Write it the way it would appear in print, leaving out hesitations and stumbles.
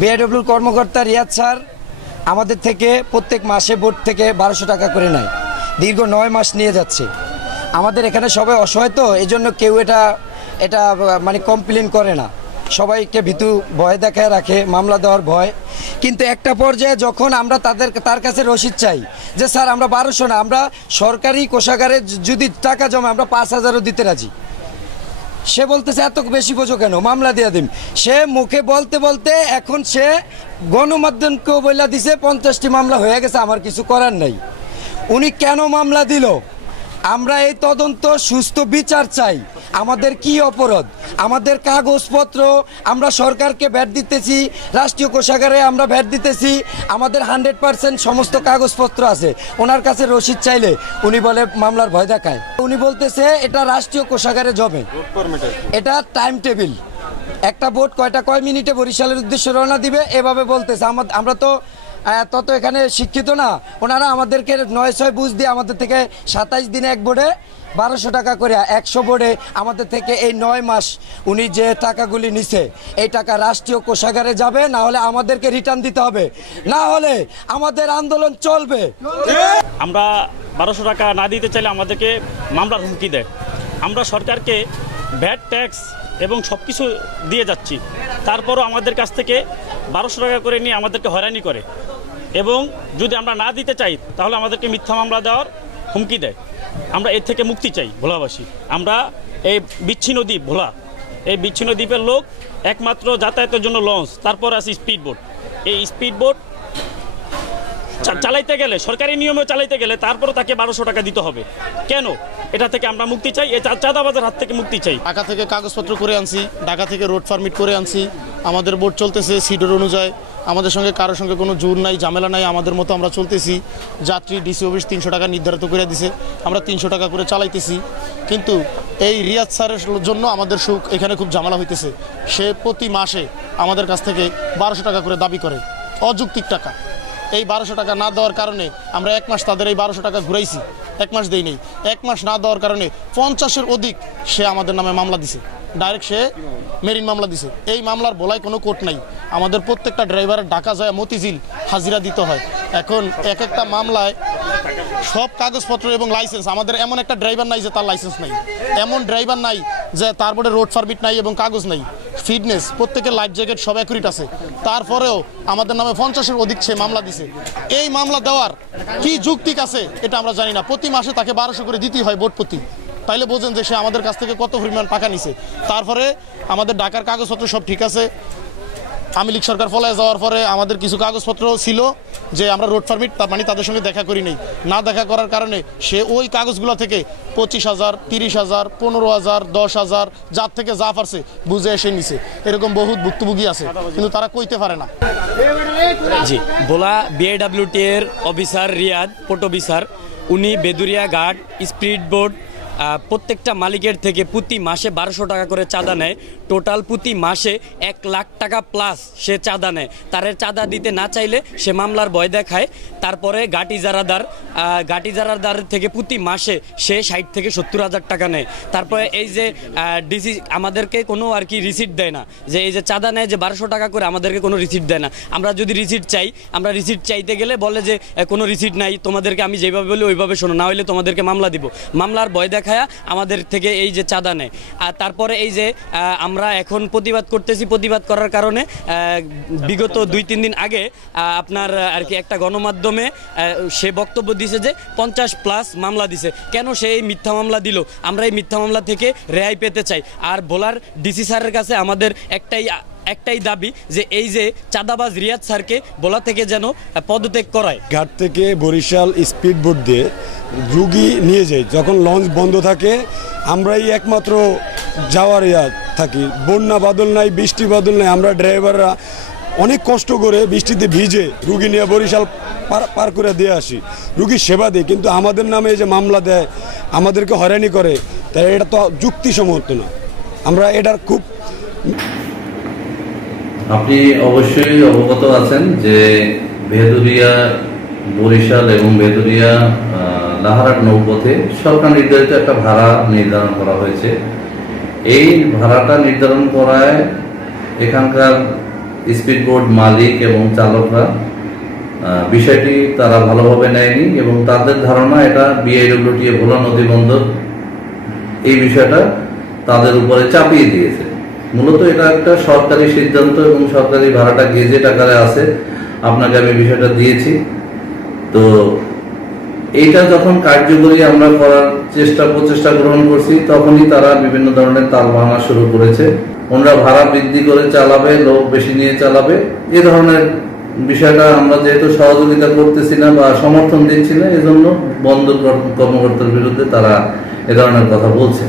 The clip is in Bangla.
বিআইডব্লিউর কর্মকর্তা রিয়াদ স্যার আমাদের থেকে প্রত্যেক মাসে বোর্ড থেকে 1200 টাকা করে নেয়, দীর্ঘ 9 মাস নিয়ে যাচ্ছে। আমাদের এখানে সবাই অসহায়, তো এই জন্য কেউ এটা মানে কমপ্লেন করে না, সবাইকে ভীতু ভয় দেখায় রাখে, মামলা দেওয়ার ভয়। কিন্তু একটা পর্যায়ে যখন আমরা তার কাছে রসিদ চাই যে স্যার আমরা 1200 না, আমরা সরকারি কোষাগারে যদি টাকা জমা আমরা 5000ও দিতে রাজি, সে বলতেছে এত বেশি বোঝো কেন, মামলা দিয়ে দিন। সে মুখে বলতে বলতে এখন সে গণমাধ্যমকেও বলে দিছে 50টি মামলা হয়ে গেছে, আমার কিছু করার নাই। উনি কেন মামলা দিল? আমরা এই তদন্ত সুস্থ বিচার চাই। আমাদের কি অপরাধ? আমাদের কাগজপত্র আমরা সরকারকে ভ্যাট দিতেছি, রাষ্ট্রীয় কোষাগারে আমরা ভ্যাট দিতেছি, আমাদের 100% সমস্ত কাগজপত্র আছে। ওনার কাছে রসিদ চাইলে উনি বলে মামলার ভয় দেখায়। উনি বলতেছে এটা রাষ্ট্রীয় কোষাগারে জমে, এটা টাইম টেবিল, একটা বোট কয় মিনিটে বরিশালের উদ্দেশ্যে রওনা দিবে এভাবে বলতেছে। আমরা তো তত এখানে শিক্ষিত না, ওনারা আমাদেরকে 9-6 বুঝ দিয়ে আমাদের থেকে 27 দিনে এক বোর্ডে 1200 টাকা করে, 100 বোর্ডে আমাদের থেকে এই 9 মাস উনি যে টাকাগুলি নিছে এই টাকা রাষ্ট্রীয় কোষাগারে যাবে, না হলে আমাদেরকে রিটার্ন দিতে হবে, না হলে আমাদের আন্দোলন চলবে। আমরা 1200 টাকা না দিতে চাইলে আমাদেরকে মামলার হুমকি দেয়। আমরা সরকারকে ভ্যাট ট্যাক্স এবং সব কিছু দিয়ে যাচ্ছি, তারপরও আমাদের কাছ থেকে 1200 টাকা করে নিয়ে আমাদেরকে হয়রানি করে, এবং যদি আমরা না দিতে চাই তাহলে আমাদেরকে মিথ্যা মামলা দেওয়ার হুমকি দেয়। আমরা এর থেকে মুক্তি চাই ভোলাবাসী। আমরা এই বিচ্ছিন্ন দ্বীপ ভোলা, এই বিচ্ছিন্ন দ্বীপের লোক একমাত্র যাতায়াতের জন্য লঞ্চ, তারপর আছে স্পিড বোট। এই স্পিড বোট চালাইতে গেলে, সরকারি নিয়মে চালাইতে গেলে তারপরে তাকে 1200 টাকা দিতে হবে। কেন? এটা থেকে আমরা মুক্তি চাই, এই চাঁদাবাজের হাত থেকে মুক্তি চাই। ঢাকা থেকে কাগজপত্র করে আনছি, ঢাকা থেকে রোড পারমিট করে আনছি, আমাদের বোট চলতেছে সিডর অনুযায়ী, আমাদের সঙ্গে কারোর সঙ্গে কোনো জোর নাই, ঝামেলা নাই, আমাদের মতো আমরা চলতেছি। যাত্রী ডিসি অফিস 300 টাকা নির্ধারিত করে দিছে, আমরা 300 টাকা করে চালাইতেছি। কিন্তু এই রিয়াদ স্যারের জন্য আমাদের সুখ এখানে খুব ঝামেলা হইতেছে। সে প্রতি মাসে আমাদের কাছ থেকে 1200 টাকা করে দাবি করে, অযৌক্তিক টাকা। এই 1200 টাকা না দেওয়ার কারণে আমরা 1 মাস তাদের এই 1200 টাকা ঘুরাইছি, 1 মাস দেই নেই। 1 মাস না দেওয়ার কারণে 50-এর অধিক সে আমাদের নামে মামলা দিছে, ডাইরেক্ট সে মেরিন মামলা দিছে। এই মামলার বলায় কোনো কোর্ট নাই। আমাদের প্রত্যেকটা ড্রাইভারের ঢাকা যায় মতিঝিল হাজিরা দিতে হয়। এখন একটা মামলায় সব কাগজপত্র এবং লাইসেন্স, আমাদের এমন একটা ড্রাইভার নাই যে তার লাইসেন্স নাই, এমন ড্রাইভার নাই যে তারপরে রোড পারমিট নাই এবং কাগজ নাই, ফিটনেস, প্রত্যেকের লাইফ জ্যাকেট সব অ্যাকুরেট আছে, তারপরেও আমাদের নামে 50-এর অধিক সে মামলা দিছে। এই মামলা দেওয়ার কি যৌক্তিক আছে এটা আমরা জানি না। প্রতি মাসে তাকে 1200 করে দিতেই হয় বোট প্রতি। তাইলে বোঝেন যে সে আমাদের কাছ থেকে কত পরিমাণ টাকা নিছে। তারপরে আমাদের ঢাকার কাগজপত্র সব ঠিক আছে। আওয়ামী লীগ সরকার ফলায় যাওয়ার পরে আমাদের কিছু কাগজপত্র ছিল যে আমরা রোড পারমিট, তার মানে তাদের সঙ্গে দেখা করি নেই। না দেখা করার কারণে সে ওই কাগজগুলো থেকে 25,000, 30,000, 15,000, 10,000 যার থেকে যা পারছে বুঝে এসে নিছে। এরকম বহুত ভুক্তভোগী আছে, কিন্তু তারা কইতে পারে না। জি, ভোলা বিআইডব্লিউটি এর অফিসার রিয়াদ পোর্ট অফিসার, উনি বেদুরিয়া ঘাট, স্পিড বোট প্রত্যেকটা মালিকের থেকে প্রতি মাসে 1200 টাকা করে চাঁদা নেয়। টোটাল প্রতি মাসে 1 লাখ টাকা প্লাস সে চাঁদা নেয়। তার চাঁদা দিতে না চাইলে সে মামলার ভয় দেখায়। তারপরে ঘাট ইজারাদার থেকে প্রতি মাসে সে 60 থেকে 70,000 টাকা নেয়। তারপরে এই যে ডিসি আমাদেরকে কোনো আর কি রিসিট দেয় না, যে এই যে চাঁদা নেয় যে 1200 টাকা করে, আমাদেরকে কোনো রিসিট দেয় না। আমরা যদি রিসিট চাই, আমরা রিসিট চাইতে গেলে বলে যে কোনো রিসিট নাই, তোমাদেরকে আমি যেভাবে বলি ওইভাবে শোনো, না হলে তোমাদেরকে মামলা দিব। মামলার ভয় দেখায় আমাদের থেকে এই যে চাঁদা নেয়। আর তারপরে এই যে আমরা এখন প্রতিবাদ করতেছি, প্রতিবাদ করার কারণে বিগত 2-3 দিন আগে আপনার আর কি একটা গণমাধ্যমে সে বক্তব্য দিছে যে 50+ মামলা দিছে। কেন সে এই মিথ্যা মামলা দিল? আমরা এই মিথ্যা মামলা থেকে রেহাই পেতে চাই। আর ভোলার ডিসি স্যারের কাছে আমাদের একটাই দাবি যে এই যে চাঁদাবাজ রিয়াদ স্যারকে ভোলা থেকে যেন পদত্যাগ করায়। ঘাট থেকে বরিশাল স্পিড বোট দিয়ে রুগী নিয়ে যাই, যখন লঞ্চ বন্ধ থাকে আমরাই একমাত্র যাওয়ার থাকি। বন্যা বাদল নাই, বৃষ্টি বাদল নাই, আমরা ড্রাইভাররা অনেক কষ্ট করে বৃষ্টিতে ভিজে রুগী নিয়ে বরিশাল পার করে দিয়ে আসি, রুগীর সেবা দিই। কিন্তু আমাদের নামে এই যে মামলা দেয়, আমাদেরকে হয়রানি করে, তাই এটা তো যুক্তিসম্মত না। আমরা এটার খুব আপনি অবশ্যই অবগত আছেন যে ভেদুরিয়া বরিশাল এবং ভেদুরিয়া লাহারাট নৌপথে সরকার নির্ধারিত একটা ভাড়া নির্ধারণ করা হয়েছে। এই ভাড়াটা নির্ধারণ করায় এখানকার স্পিডবোট মালিক এবং চালকরা বিষয়টি তারা ভালোভাবে নেয়নি এবং তাদের ধারণা এটা বিআইডব্লিউটিএ ভোলা নদী বন্দর এই বিষয়টা তাদের উপরে চাপিয়ে দিয়েছে। মূলত এটা একটা সরকারি সিদ্ধান্ত এবং সরকারি ভাড়াটা গেজেট আকারে আছে, আপনাকে আমি বিষয়টা দিয়েছি। তো এইটা যখন কার্যকরী আমরা করার প্রচেষ্টা গ্রহণ করছি, তখনই তারা বিভিন্ন ধরনের তাল ভাঙা শুরু করেছে। ওনারা ভাড়া বৃদ্ধি করে চালাবে, লোক বেশি নিয়ে চালাবে, এ ধরনের বিষয়টা আমরা যেহেতু সহযোগিতা করতেছি না বা সমর্থন দিচ্ছি না, এজন্য বন্দর কর্মকর্তার বিরুদ্ধে তারা এ ধরনের কথা বলছে।